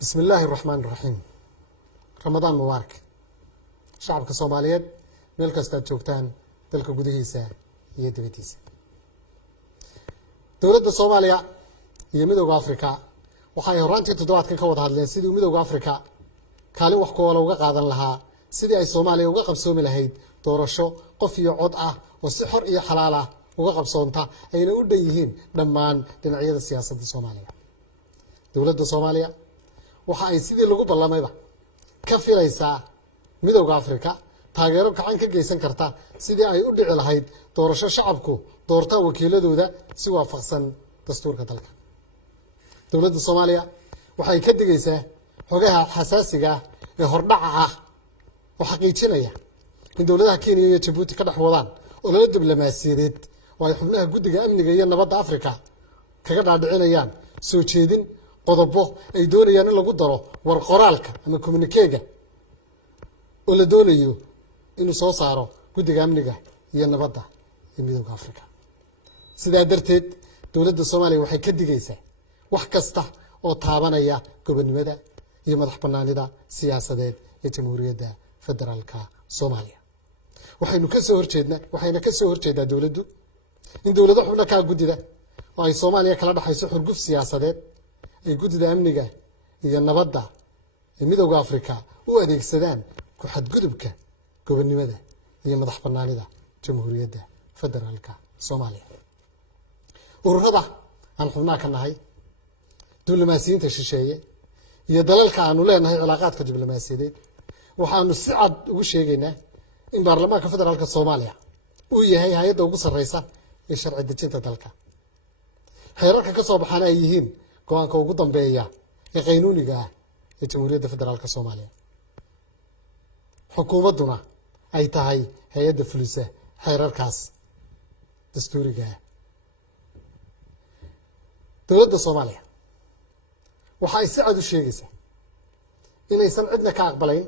بسم الله الرحمن الرحيم رمضان مبارك شعبك الصوماليات ملك استاد جوجتان تلك جوديسا هي دبتيسا دولة الصومالية هي مدوغ أفريقيا وحي هرانتي تدوات كواد هادلين سيدي مدوغ أفريقيا كالو وحكو ولا وقا قادن لها سيدي أي صوماليا وقا قبسومي لهيد دورشو قفي عدعة وسحر إيا حلالة وقا قبسونتا أين أوديهين دمان دنعية السياسة الصومالية دولة الصومالية waxa ay sidii lagu ballamayba ka filaysaa midowga Afrika taageero gacan ka geysan karta sidii ay u dhici lahayd doorasho shacabku doorta wakiiladooda si waafaqsan dastuurka dalka dawladda Soomaaliya waxay ka digaysaa xogaha xasaasiga ee hordhaca ah oo xaqiijinaya in dawladaha Kenya iyo Djibouti ka dhaxwadaan oo la diblomaasiyadeed oo ay xubnaha guddiga amniga iyo nabadda Afrika kaga dhaadhicinayaan soo jeedin qodobo ay doonayaan in lagu daro war qoraalka ama communique-ga oo la doonayo inuu soo saaro guddiga amniga iyo nabadda ee midowga Afrika sidaa darteed dawladda Soomaaliya waxay ka digaysaa wax kasta oo taabanaya gobonimada iyo madaxbannaanida siyaasadeed ee Jamhuuriyadda Federaalka Soomaaliya waxayna ka soo horjeedaa dawladdu in dawladda xubnaha ka guddida oo ay Soomaaliya kala dhaxayso xurguf siyaasadeed ay guddida amniga iyo nabadda ee midowga Afrika u adeegsadaan ku xadgudubka gobonimada iyo madaxbannaanida Jamhuuriyadda Federaalka Soomaaliya ururada aan xubnaha ka nahay diblomaasiyiinta shisheeye iyo dalalka aanu leenahay cilaaqaadka diblomaasiyadeed waxaanu si cad ugu sheegaynaa in baarlamaanka federaalka Soomaaliya uu yahay hay'adda ugu sarreysa ee sharci dejinta dalka xeerarka ka soo baxana ay yihiin go'aanka ugu dambeeya ee qaynuuniga ah ee Jamhuuriyadda Federaalka Soomaaliya xukuumadduna ay tahay hay'adda fulisa xeerarkaas dastuuriga ah dawladda Soomaaliya waxa ay si cad u sheegaysaa inaysan cidna ka aqbalayn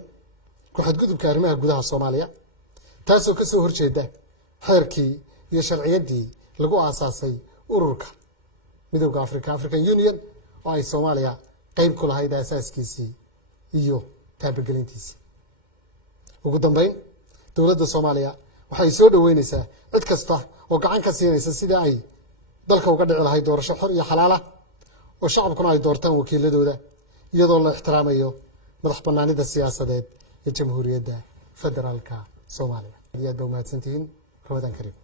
ku xadgudubka arrimaha gudaha Soomaaliya taasoo ka soo horjeeda xeerkii iyo sharciyaddii lagu aasaasay ururka midowga African Union oo ay Soomaaliya qayb ku lahayd asaaskiisii iyo taabagelintiisii ugu dambeyn dawladda Soomaaliya waxay soo dhaweynaysaa cid kasta oo gacan ka siinaysa sida ay dalka uga dhici lahayd doorasho xor iyo xalaal ah oo shacabkuna ay doortaan wakiiladooda iyadoo la ixtiraamayo madaxbannaanida siyaasadeed ee Jamhuuriyadda Federaalka Soomaaliya. Aad baad u mahadsantihiin. Ramadan Kariim.